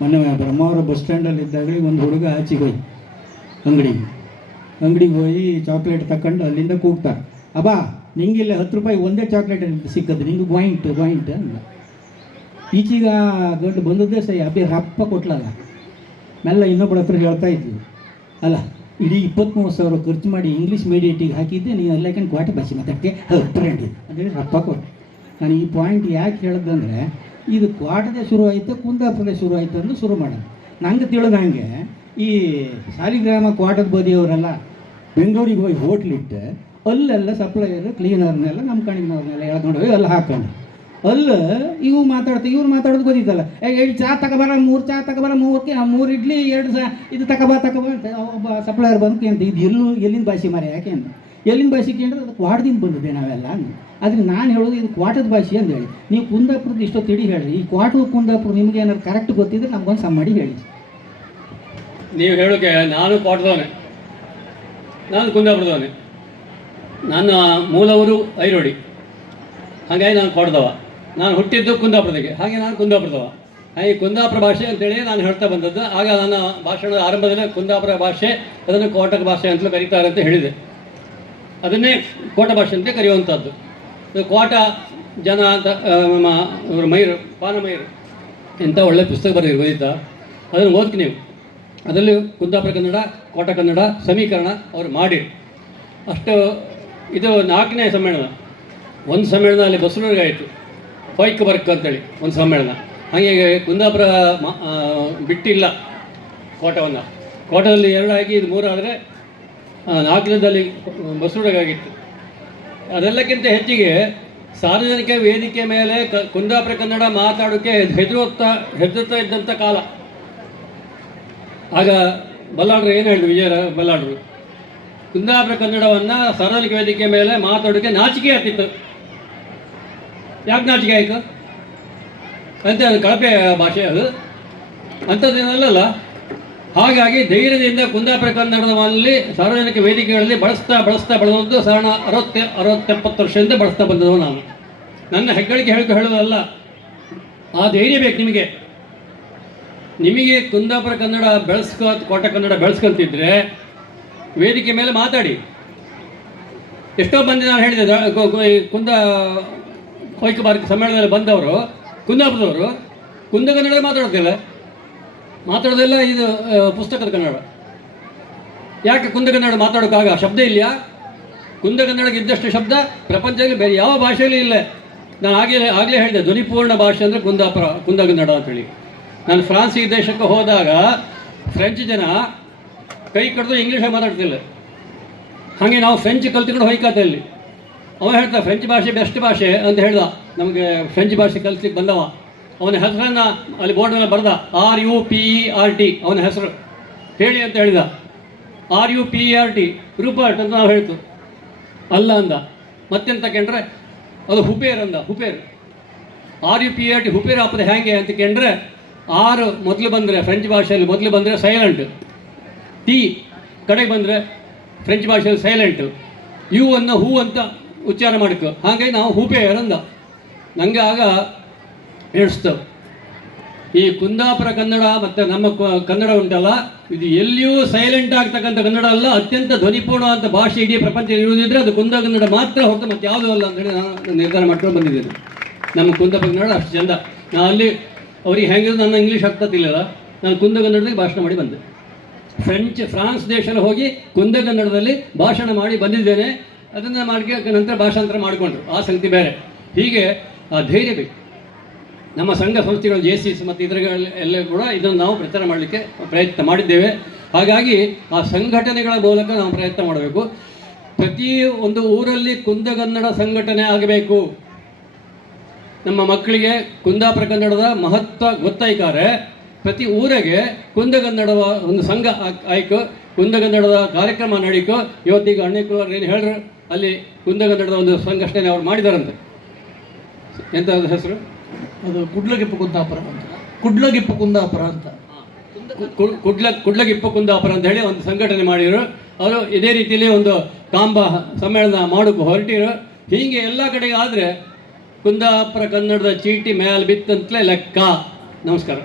ಮೊನ್ನೆ ಬ್ರಹ್ಮಾವರ ಬಸ್ ಸ್ಟ್ಯಾಂಡಲ್ಲಿ ಇದ್ದಾಗಲೇ ಒಂದು ಹುಡುಗ ಆಚೆಗೆ ಹೋಗಿ ಅಂಗಡಿಗೆ ಹೋಗಿ ಚಾಕ್ಲೇಟ್ ತಗೊಂಡು ಅಲ್ಲಿಂದ ಕೂಗ್ತಾರೆ, ಅಬ್ಬಾ ನಿಂಗಿಲ್ಲ 10 ರೂಪಾಯಿ ಒಂದೇ ಚಾಕ್ಲೇಟ್ ಸಿಕ್ಕದು, ನಿಂಗೆ ಗೋಯಿಂಟ್ ಅಂದ. ಈಚೀಗ ಗಂಡು ಬಂದದ್ದೇ ಸೈ ಅಬ್ಬಿ ರಪ್ಪ ಕೊಟ್ಲಲ್ಲ, ಮೆಲ್ಲ ಇನ್ನೊಬ್ಬರ ಹತ್ರ ಹೇಳ್ತಾ ಇದ್ವಿ, ಅಲ್ಲ ಇಡೀ 23,000 ಖರ್ಚು ಮಾಡಿ ಇಂಗ್ಲೀಷ್ ಮೀಡಿಯೇಟಿಗೆ ಹಾಕಿದ್ದೆ, ನೀನು ಎಲ್ಲಕ್ಕೆ ಕ್ವಾಟೆ ಭಾಷೆ ಮಾತಾಡ್ತೀಯ ಫ್ರೆಂಡ್ ಅಂತೇಳಿ ರಪ್ಪ ಕೊಟ್ಟು. ನಾನು ಈ ಪಾಯಿಂಟ್ ಯಾಕೆ ಹೇಳಿದಂದರೆ, ಇದು ಕ್ವಾಟದೇ ಶುರು ಆಯಿತು, ಕುಂದಾಪುರದೇ ಶುರು ಆಯಿತು ಅಂದ್ರೆ ಶುರು ಮಾಡೋದು. ನಂಗೆ ತಿಳಿದಂಗೆ ಈ ಸಾಲಿಗ್ರಾಮ ಕ್ವಾಟದ ಬದಿಯವರೆಲ್ಲ ಬೆಂಗಳೂರಿಗೆ ಹೋಗಿ ಹೋಟ್ಲಿಟ್ಟು ಅಲ್ಲೆಲ್ಲ ಸಪ್ಲೈಯರ್ ಕ್ಲೀನರ್ನೆಲ್ಲ ನಮ್ಮ ಕಣಿನವ್ರನ್ನೆಲ್ಲ ಎಳ್ಕೊಂಡು ಎಲ್ಲ ಹಾಕೊಂಡು ಇವ್ರು ಮಾತಾಡೋದು ಗೊತ್ತಿತ್ತಲ್ಲ, 2 ಚಾ ತಗೊಬರ 3 ಚಾ ತಗೊಬರ 3 ಇಡ್ಲಿ 2 ಇದು ತಗೊಬ ಅಂತ ಒಬ್ಬ ಸಪ್ಲೈಯರ್ ಬಂದು ಅಂತ ಇದು ಎಲ್ಲಿನ ಭಾಷೆ ಮಾರೆ ಯಾಕೆ ಅಂತ. ಎಲ್ಲಿನ ಭಾಷೆ ಕೇಳಿದ್ರೆ ಅದು ಕ್ವಾಟದಿಂದ ಬಂದಿದ್ದೆ ನಾವೆಲ್ಲ ಅಂದು. ಆದರೆ ನಾನು ಹೇಳೋದು ಇದು ಕ್ವಾಟದ ಭಾಷೆ ಅಂತ ಹೇಳಿ. ನೀವು ಕುಂದಾಪುರದ ಇಷ್ಟೋ ತಿಳಿ ಹೇಳ್ರಿ, ಈ ಕ್ವಾಟದ ಕುಂದಾಪುರ ನಿಮ್ಗೆ ಏನಾದ್ರು ಕರೆಕ್ಟ್ ಗೊತ್ತಿದ್ರೆ ನಮ್ಗೊಂದು ಸಮ್ ಮಾಡಿ ಹೇಳಿ. ನೀವು ಹೇಳೋಕೆ ನಾನು ಕ್ವಾಟದವನೇ, ನಾನು ಕುಂದಾಪುರದವನೇ. ನನ್ನ ಮೂಲ ಊರು ಐರೋಡಿ, ಹಾಗಾಗಿ ನಾನು ಕ್ವಾಟದವ. ನಾನು ಹುಟ್ಟಿದ್ದು ಕುಂದಾಪುರದಾಗೆ, ಹಾಗೆ ನಾನು ಕುಂದಾಪುರದವ. ಹಾಗೆ ಕುಂದಾಪುರ ಭಾಷೆ ಅಂತೇಳಿ ನಾನು ಹೇಳ್ತಾ ಬಂದದ್ದು. ಆಗ ನನ್ನ ಭಾಷಣದ ಆರಂಭದಲ್ಲಿ ಕುಂದಾಪುರ ಭಾಷೆ ಅದನ್ನು ಕೋಟಕ ಭಾಷೆ ಅಂತಲೂ ಕರೀತಾರೆ ಅಂತ ಹೇಳಿದೆ. ಅದನ್ನೇ ಕೋಟ ಭಾಷೆ ಅಂತ ಕರೆಯುವಂಥದ್ದು. ಕೋಟ ಜನ ಅಂತ ಮೈರು ಪಾನಮೈರು ಎಂಥ ಒಳ್ಳೆ ಪುಸ್ತಕ ಬರೆದಿರು, ಗೊತ್ತಾ? ಅದನ್ನು ಓದ್ಕಿ ನೀವು. ಅದರಲ್ಲಿ ಕುಂದಾಪುರ ಕನ್ನಡ ಕೋಟ ಕನ್ನಡ ಸಮೀಕರಣ ಅವರು ಮಾಡಿರು. ಅಷ್ಟು ಇದು 4ನೇ ಸಮ್ಮೇಳನ. ಒಂದು ಸಮ್ಮೇಳನ ಅಲ್ಲಿ ಬಸವನೂರಿಗೆ ಆಯಿತು, ಹೊಯ್ಕ ಬರ್ಕ್ ಅಂತೇಳಿ ಒಂದು ಸಮ್ಮೇಳನ. ಹಾಗೆ ಕುಂದಾಪುರ ಬಿಟ್ಟಿಲ್ಲ ಕೋಟವನ್ನು. ಕೋಟದಲ್ಲಿ 2 ಆಗಿ ಇದು 3 ಆದರೆ 4ನೇದಲ್ಲಿ ಬಸವನೂರಿಗಾಗಿತ್ತು. ಅದೆಲ್ಲಕ್ಕಿಂತ ಹೆಚ್ಚಿಗೆ ಸಾರ್ವಜನಿಕ ವೇದಿಕೆ ಮೇಲೆ ಕುಂದಾಪುರ ಕನ್ನಡ ಮಾತಾಡೋಕ್ಕೆ ಹೆದರುತ್ತಾ ಇದ್ದಂಥ ಕಾಲ. ಆಗ ಬಲ್ಲಾಳರು ಏನು ಹೇಳಿದ್ರು, ವಿಜಯ ಬಲ್ಲಾಳರು, ಕುಂದಾಪುರ ಕನ್ನಡವನ್ನು ಸಾರ್ವಜನಿಕ ವೇದಿಕೆ ಮೇಲೆ ಮಾತಾಡೋಕ್ಕೆ ನಾಚಿಕೆ ಆಗ್ತಿತ್ತು. ಯಾಕೆ ನಾಚಿಕೆ ಆಯಿತು ಅಂತ, ಅದು ಕಳಪೆ ಭಾಷೆ, ಅದು ಅಂಥದ್ದೇನಲ್ಲ. ಹಾಗಾಗಿ ಧೈರ್ಯದಿಂದ ಕುಂದಾಪುರ ಕನ್ನಡದಲ್ಲಿ ಸಾರ್ವಜನಿಕ ವೇದಿಕೆಗಳಲ್ಲಿ ಬಳಸ್ತಾ ಬೆಳೆದದ್ದು ಸಾಧಾರಣ 60-70 ವರ್ಷದಿಂದ ಬಳಸ್ತಾ ಬಂದವು ನಾನು. ನನ್ನ ಹೆಗ್ಗಳಿಕೆ ಹೇಳೋದಲ್ಲ, ಆ ಧೈರ್ಯ ಬೇಕು ನಿಮಗೆ. ಕುಂದಾಪುರ ಕನ್ನಡ ಕೋಟ ಕನ್ನಡ ಬೆಳೆಸ್ಕೊಂತಿದ್ರೆ ವೇದಿಕೆ ಮೇಲೆ ಮಾತಾಡಿ. ಎಷ್ಟೋ ಮಂದಿ ನಾನು ಹೇಳಿದೆ, ಹೊಯ್ಕ ಬಾರ್ಕ್ ಸಮ್ಮೇಳನದಲ್ಲಿ ಬಂದವರು ಕುಂದಾಪುರದವರು ಕುಂದ ಕನ್ನಡ ಮಾತಾಡೋದಿಲ್ಲ. ಇದು ಪುಸ್ತಕದ ಕನ್ನಡ. ಯಾಕೆ ಕುಂದ ಕನ್ನಡ ಮಾತಾಡೋಕ್ಕಾಗ ಶಬ್ದ ಇಲ್ಲ? ಕುಂದ ಕನ್ನಡಕ್ಕೆ ಇದ್ದಷ್ಟು ಶಬ್ದ ಪ್ರಪಂಚದಲ್ಲಿ ಬೇರೆ ಯಾವ ಭಾಷೆಯಲ್ಲೂ ಇಲ್ಲ. ನಾನು ಆಗಲೇ ಹೇಳಿದೆ, ಧ್ವನಿಪೂರ್ಣ ಭಾಷೆ ಅಂದರೆ ಕುಂದ ಕನ್ನಡ ಅಂತೇಳಿ. ನಾನು ಫ್ರಾನ್ಸ್ ಈ ದೇಶಕ್ಕೆ ಹೋದಾಗ ಫ್ರೆಂಚ್ ಜನ ಕೈ ಕಡ್ದು ಇಂಗ್ಲೀಷಾಗಿ ಮಾತಾಡ್ತಿಲ್ಲ. ಹಾಗೆ ನಾವು ಫ್ರೆಂಚ್ ಕಲ್ತ್ಕೊಂಡು ಹೊಯ್ಕಾತಲ್ಲಿ. ಅವ ಹೇಳ್ತಾ ಫ್ರೆಂಚ್ ಭಾಷೆ ಬೆಸ್ಟ್ ಭಾಷೆ ಅಂತ ಹೇಳ್ದ. ನಮಗೆ ಫ್ರೆಂಚ್ ಭಾಷೆ ಕಲಿಸ್ಲಿಕ್ಕೆ ಬಂದವ. ಅವನ ಹೆಸರನ್ನು ಅಲ್ಲಿ ಬೋರ್ಡ್ ಮೇಲೆ ಬರ್ದ, RUPERT ಅವನ ಹೆಸರು ಹೇಳಿ ಅಂತ ಹೇಳಿದ. RUPERT ರೂಪರ್ಟ್ ಅಂತ ನಾವು ಹೇಳ್ತು, ಅಲ್ಲ ಅಂದ. ಮತ್ತೆಂತ ಕೇಂದ್ರೆ ಅದು ಹುಪೇರ್ ಅಂದ. ಹುಪೇರ್ RUPERT ಹುಪೇರ್ ಹಾಪದ ಹೇಗೆ ಅಂತ ಕೇಂದ್ರೆ, ಆರು ಮೊದಲು ಬಂದರೆ ಫ್ರೆಂಚ್ ಭಾಷೆಯಲ್ಲಿ ಮೊದಲು ಬಂದರೆ ಸೈಲೆಂಟ್, T ಕಡೆಗೆ ಬಂದರೆ ಫ್ರೆಂಚ್ ಭಾಷೆಯಲ್ಲಿ ಸೈಲೆಂಟು, ಯು ಅನ್ನು ಹೂ ಅಂತ ಉಚ್ಚಾರ ಮಾಡಬೇಕು. ಹಾಗಾಗಿ ನಾವು ಹುಪೇರ್ ಅಂದ. ನನಗೆ ಆಗ ಹೇಳಿಸ್ತೇವೆ, ಈ ಕುಂದಾಪುರ ಕನ್ನಡ ಮತ್ತು ನಮ್ಮ ಕನ್ನಡ ಉಂಟಲ್ಲ, ಇದು ಎಲ್ಲಿಯೂ ಸೈಲೆಂಟ್ ಆಗ್ತಕ್ಕಂಥ ಕನ್ನಡ ಅಲ್ಲ, ಅತ್ಯಂತ ಧ್ವನಿಪೂರ್ಣ ಅಂತ ಭಾಷೆ ಇಡೀ ಪ್ರಪಂಚದಲ್ಲಿ ಇರುವುದಿದ್ರೆ ಅದು ಕುಂದ ಕನ್ನಡ ಮಾತ್ರ ಹೊರತು ಮತ್ತೆ ಯಾವುದೂ ಅಲ್ಲ ಅಂತೇಳಿ ನಾನು ನಿರ್ಧಾರ ಮಾಡ್ಕೊಂಡು ಬಂದಿದ್ದೇನೆ. ನಮ್ಮ ಕುಂದಾಪುರ ಕನ್ನಡ ಅಷ್ಟು ಚಂದ. ನಾನು ಅಲ್ಲಿ ಅವ್ರಿಗೆ ಹೆಂಗಿದ್ರು ನನ್ನ ಇಂಗ್ಲೀಷ್ ಆಗ್ತತಿಲ್ಲ, ನಾನು ಕುಂದ ಕನ್ನಡದಲ್ಲಿ ಭಾಷಣ ಮಾಡಿ ಬಂದೆ. ಫ್ರಾನ್ಸ್ ದೇಶದಲ್ಲಿ ಹೋಗಿ ಕುಂದ ಕನ್ನಡದಲ್ಲಿ ಭಾಷಣ ಮಾಡಿ ಬಂದಿದ್ದೇನೆ. ಅದನ್ನು ಮಾಡಿ ನಂತರ ಭಾಷಾಂತರ ಮಾಡಿಕೊಂಡ್ರು, ಆ ಸಂಗತಿ ಬೇರೆ. ಹೀಗೆ ಆ ಧೈರ್ಯ ಬೇಕು. ನಮ್ಮ ಸಂಘ ಸಂಸ್ಥೆಗಳು JCS ಮತ್ತು ಇದರೆಲ್ಲ ಕೂಡ ಇದನ್ನು ನಾವು ಪ್ರಚಾರ ಮಾಡಲಿಕ್ಕೆ ಪ್ರಯತ್ನ ಮಾಡಿದ್ದೇವೆ. ಹಾಗಾಗಿ ಆ ಸಂಘಟನೆಗಳ ಮೂಲಕ ನಾವು ಪ್ರಯತ್ನ ಮಾಡಬೇಕು. ಪ್ರತಿ ಒಂದು ಊರಲ್ಲಿ ಕುಂದಗನ್ನಡ ಸಂಘಟನೆ ಆಗಬೇಕು. ನಮ್ಮ ಮಕ್ಕಳಿಗೆ ಕುಂದಾಪುರ ಕನ್ನಡದ ಮಹತ್ವ ಗೊತ್ತಾಯ್ತಾರೆ. ಪ್ರತಿ ಊರಿಗೆ ಕುಂದಗನ್ನಡದ ಒಂದು ಸಂಘ ಆಯ್ಕು, ಕುಂದಗನ್ನಡದ ಕಾರ್ಯಕ್ರಮ ನಡೀಕು. ಇವತ್ತೀಗ ಅಣ್ಣೇಕುಲರು ಏನು ಹೇಳ್ರು, ಅಲ್ಲಿ ಕುಂದಗನ್ನಡದ ಒಂದು ಸಂಘಟನೆ ಅವ್ರು ಮಾಡಿದಾರಂತೆ. ಎಂಥ ಹೆಸರು? ಅದು ಕುಡ್ಲಗಿಪ್ಪ ಕುಂದಾಪುರ ಅಂತ. ಕುಡ್ಲಗಿಪ್ಪ ಕುಂದಾಪುರ ಅಂತ ಕುಡ್ಲಗಿಪ್ಪ ಕುಂದಾಪುರ ಅಂತ ಹೇಳಿ ಒಂದು ಸಂಘಟನೆ ಮಾಡಿರು. ಅವರು ಇದೇ ರೀತಿಯಲ್ಲಿ ಒಂದು ಕಾಂಬ ಸಮ್ಮೇಳನ ಮಾಡೋಕ್ಕೆ ಹೊರಟಿರು. ಹೀಗೆ ಎಲ್ಲ ಕಡೆಗೆ ಆದರೆ ಕುಂದಾಪುರ ಕನ್ನಡದ ಚೀಟಿ ಮೇಲೆ ಬಿತ್ತಂತಲೇ ಲೆಕ್ಕ. ನಮಸ್ಕಾರ.